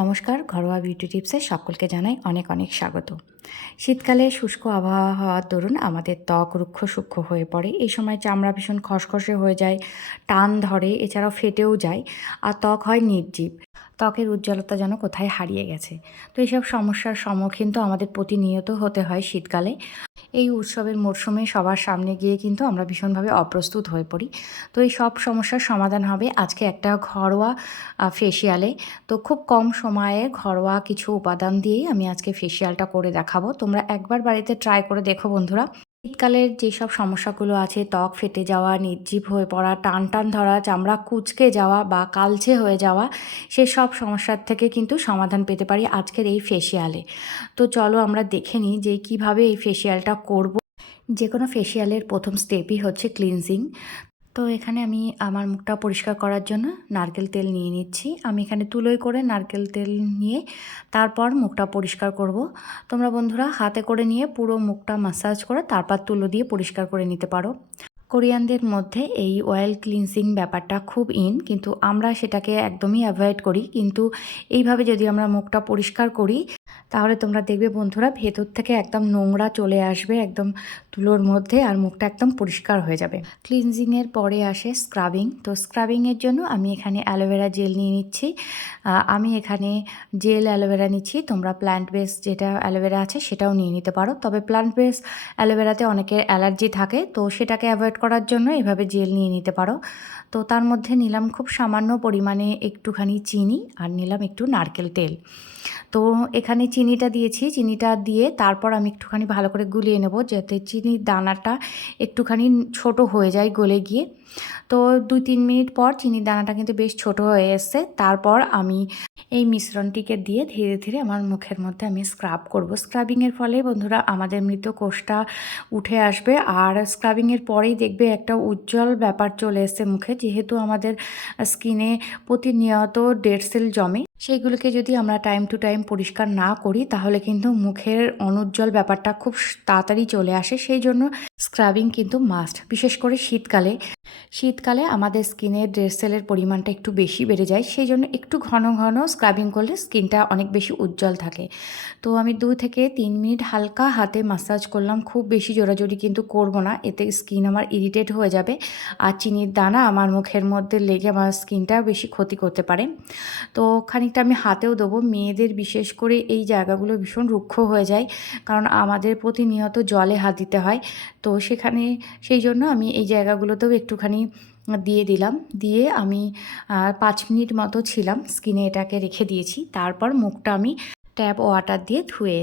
নমস্কার, ঘরোয়া বিউটি টিপসে সকলকে জানাই অনেক অনেক স্বাগত। শীতকালে শুষ্ক আবহাওয়া হওয়ার দরুন আমাদের ত্বক রুক্ষ সূক্ষ্ম হয়ে পড়ে। এই সময় চামড়া ভীষণ খসখসে হয়ে যায়, টান ধরে, এছাড়াও ফেটেও যায় আর ত্বক হয় নির্জীব। ত্বকের উজ্জ্বলতা যেন কোথায় হারিয়ে গেছে। তো এইসব সমস্যার সম্মুখীন তো আমাদের প্রতিনিয়ত হতে হয় শীতকালে। এই উৎসবের মরশুমে সবার সামনে গিয়ে কিন্তু আমরা ভীষণভাবে অপ্রস্তুত হয়ে পড়ি। তো এই সব সমস্যার সমাধান হবে আজকে একটা ঘরোয়া ফেসিয়ালে। তো খুব কম সময়ে ঘরোয়া কিছু উপাদান দিয়েই আমি আজকে ফেসিয়ালটা করে দেখাবো। তোমরা একবার বাড়িতে ট্রাই করে দেখো বন্ধুরা। শীতকালের যেসব সমস্যাগুলো আছে, ত্বক ফেটে যাওয়া, নির্জীব হয়ে পড়া, টান টান ধরা, চামড়া কুঁচকে যাওয়া বা কালচে হয়ে যাওয়া, সেসব সমস্যার থেকে কিন্তু সমাধান পেতে পারি আজকের এই ফেসিয়ালে। তো চলো আমরা দেখে নিই যে কিভাবে এই ফেসিয়ালটা করব। যেকোনো ফেসিয়ালের প্রথম স্টেপই হচ্ছে ক্লিনজিং। তো এখানে আমি আমার মুখটা পরিষ্কার করার জন্য নারকেল তেল নিয়ে নিচ্ছি। আমি এখানে তুলোয় করে নারকেল তেল নিয়ে তারপর মুখটা পরিষ্কার করব। তোমরা বন্ধুরা হাতে করে নিয়ে পুরো মুখটা ম্যাসাজ করে তারপর তুলো দিয়ে পরিষ্কার করে নিতে পারো। কোরিয়ানদের মধ্যে এই অয়েল ক্লিনজিং ব্যাপারটা খুব কিন্তু আমরা সেটাকে একদমই অ্যাভয়েড করি। কিন্তু এইভাবে যদি আমরা মুখটা পরিষ্কার করি তাহলে তোমরা দেখবে বন্ধুরা ভেতর থেকে একদম নোংরা চলে আসবে একদম তুলোর মধ্যে, আর মুখটা একদম পরিষ্কার হয়ে যাবে। ক্লিনজিংয়ের পরে আসে স্ক্রাবিং। তো স্ক্রাবিংয়ের জন্য আমি এখানে অ্যালোভেরা জেল নিয়ে নিচ্ছি। আমি এখানে জেল অ্যালোভেরা নিচ্ছি। তোমরা প্ল্যান্ট বেস যেটা অ্যালোভেরা আছে সেটাও নিয়ে নিতে পারো। তবে প্ল্যান্ট বেস অ্যালোভেরাতে অনেকের অ্যালার্জি থাকে, তো সেটাকে অ্যাভয়েড করার জন্য এভাবে জেল নিয়ে নিতে পারো। তো তার মধ্যে নিলাম খুব সামান্য পরিমাণে একটুখানি চিনি আর নিলাম একটু নারকেল তেল। তো এখানে চিনিটা দিয়েছি, চিনিটা দিয়ে তারপর আমি একটুখানি ভালো করে গুলিয়ে নেব যাতে চিনির দানাটা একটুখানি ছোট হয়ে যায় গলে গিয়ে। তো 2-3 মিনিট পর চিনির দানাটা কিন্তু বেশ ছোট হয়ে এসছে। তারপর আমি এই মিশ্রণটিকে দিয়ে ধীরে ধীরে আমার মুখের মধ্যে আমি স্ক্রাব করব। স্ক্রাবিংয়ের ফলে বন্ধুরা আমাদের মৃত কোষটা উঠে আসবে, আর স্ক্রাবিংয়ের পরেই দেখবে একটা উজ্জ্বল ব্যাপার চলে এসছে মুখে। যেহেতু আমাদের স্কিনে প্রতিনিয়ত ডেড সেল জমে, সেইগুলোকে যদি আমরা টাইম টু টাইম পরিষ্কার না করি তাহলে কিন্তু মুখের অনুজ্জ্বল ব্যাপারটা খুব তাড়াতাড়ি চলে আসে। সেই জন্য স্ক্রাবিং কিন্তু মাস্ট, বিশেষ করে শীতকালে। শীতকালে আমাদের স্কিনের ডেড সেলের পরিমাণটা একটু বেশি বেড়ে যায়, সেই জন্য একটু ঘন ঘন স্ক্রাবিং করলে স্কিনটা অনেক বেশি উজ্জ্বল থাকে। তো আমি 2 থেকে 3 মিনিট হালকা হাতে মাসাজ করলাম, খুব বেশি জোরাজোরি কিন্তু করব না, এতে স্কিন আমার ইরিটেট হয়ে যাবে আর চিনির দানা আমার মুখের মধ্যে লেগে আমার স্কিনটা বেশি ক্ষতি করতে পারে। তো খানিকটা আমি হাতেও দেবো। মেয়েদের বিশেষ করে এই জায়গাগুলো ভীষণ রুক্ষ হয়ে যায়, কারণ আমাদের প্রতিনিয়ত জলে হাত দিতে হয়। তো সেখানে সেই জন্য আমি এই জায়গাগুলোতেও একটুখানি দিয়ে দিলাম। দিয়ে আমি 5 মিনিট মতো ছিলাম স্কিনে, এটাকে রেখে দিয়েছি। তারপর মুখটা আমি ট্যাপ ওয়াটার দিয়ে ধুয়ে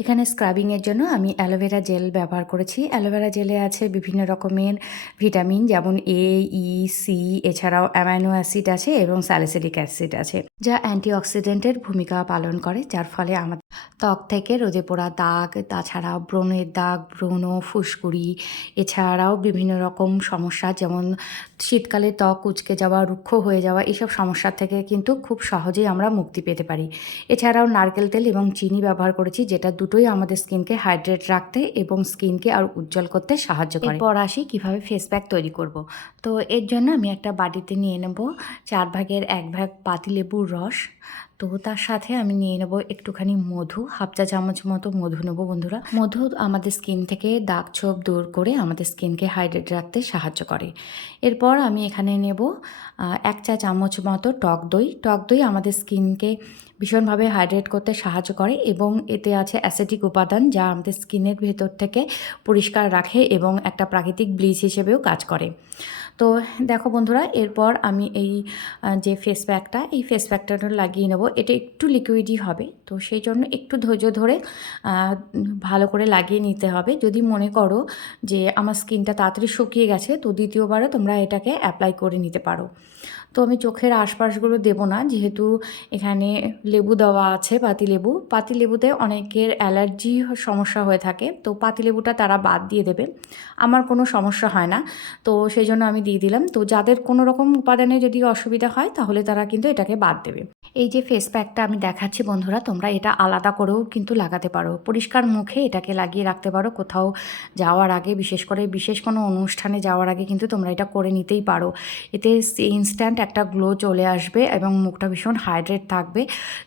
এখানে স্ক্রাবিংয়ের জন্য আমি অ্যালোভেরা জেল ব্যবহার করেছি। অ্যালোভেরা জেলে আছে বিভিন্ন রকমের ভিটামিন, যেমন এ, ই, সি, এছাড়াও অ্যামাইনো অ্যাসিড আছে এবং স্যালিসিলিক অ্যাসিড আছে, যা অ্যান্টিঅক্সিডেন্টের ভূমিকা পালন করে, যার ফলে আমাদের ত্বক থেকে রোদে পোড়া দাগ, তাছাড়াও ব্রণের দাগ, ব্রণ, ফুসকুড়ি, এছাড়াও বিভিন্ন রকম সমস্যা যেমন শীতকালে ত্বক কুঁচকে যাওয়া, রুক্ষ হয়ে যাওয়া, এইসব সমস্যা থেকে কিন্তু খুব সহজেই আমরা মুক্তি পেতে পারি। এছাড়াও নারকেল তেল এবং চিনি ব্যবহার করেছি, যেটা দুটোই আমাদের স্কিনকে হাইড্রেট রাখতে এবং স্কিনকে আরও উজ্জ্বল করতে সাহায্য করে। এরপর আসি কীভাবে ফেস প্যাক তৈরি করব। তো এর জন্য আমি একটা বাটিতে নিয়ে নেব 4 ভাগের 1 ভাগ পাতিলেবুর রস। তো তার সাথে আমি নিয়ে নেব একটুখানি মধু, 1/2 চা চামচ মতো মধু নেব বন্ধুরা। মধু আমাদের স্কিন থেকে দাগ ছোপ দূর করে আমাদের স্কিনকে হাইড্রেট রাখতে সাহায্য করে। এরপর আমি এখানে নেব 1 চা চামচ মতো টক দই। টক দই আমাদের স্কিনকে ভীষণভাবে হাইড্রেট করতে সাহায্য করে এবং এতে আছে অ্যাসিটিক উপাদান, যা আমাদের স্কিনের ভেতর থেকে পরিষ্কার রাখে এবং একটা প্রাকৃতিক ব্লিচ হিসেবেও কাজ করে। তো দেখো বন্ধুরা, এরপর আমি এই যে ফেস প্যাকটা, এই ফেস প্যাকটা লাগিয়ে নেব। এটা একটু লিকুইডই হবে, তো সেই জন্য একটু ধৈর্য ধরে ভালো করে লাগিয়ে নিতে হবে। যদি মনে করো যে আমার স্কিনটা তাড়াতাড়ি শুকিয়ে গেছে, তো দ্বিতীয়বারও তোমরা এটাকে অ্যাপ্লাই করে নিতে পারো। তো আমি চোখের আশপাশগুলো দেবো না, যেহেতু এখানে লেবু দেওয়া আছে, পাতিলেবু। পাতিলেবুতে অনেকের অ্যালার্জি সমস্যা হয়ে থাকে, তো পাতিলেবুটা তারা বাদ দিয়ে দেবে। আমার কোনো সমস্যা হয় না, তো সেই জন্য আমি দিয়ে দিলাম। তো যাদের কোনো রকম উপাদানে যদি অসুবিধা হয় তাহলে তারা কিন্তু এটাকে বাদ দেবে। এই যে ফেস প্যাকটা আমি দেখাচ্ছি বন্ধুরা, তোমরা এটা আলাদা করেও কিন্তু লাগাতে পারো। পরিষ্কার মুখে এটাকে লাগিয়ে রাখতে পারো কোথাও যাওয়ার আগে, বিশেষ করে বিশেষ কোনো অনুষ্ঠানে যাওয়ার আগে কিন্তু তোমরা এটা করে নিতেই পারো। এতে ইনস্ট্যান্ট একটা গ্লো চলে আসবে এবং মুখটা ভীষণ হাইড্রেট থাকবে।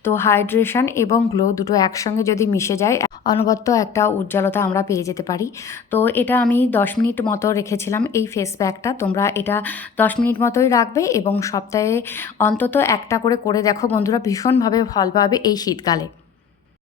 তো হাইড্রেশন এবং গ্লো দুটো একসঙ্গে যদি মিশে যায় অনবদ্য একটা উজ্জ্বলতা আমরা পেয়ে যেতে পারি। তো এটা আমি 10 মিনিট মতো রেখেছিলাম এই ফেস প্যাকটা। তোমরা এটা 10 মিনিট মতোই রাখবে এবং সপ্তাহে অন্তত একটা করে দেখো বন্ধুরা, ভীষণভাবে ফল পাবে এই শীতকালে।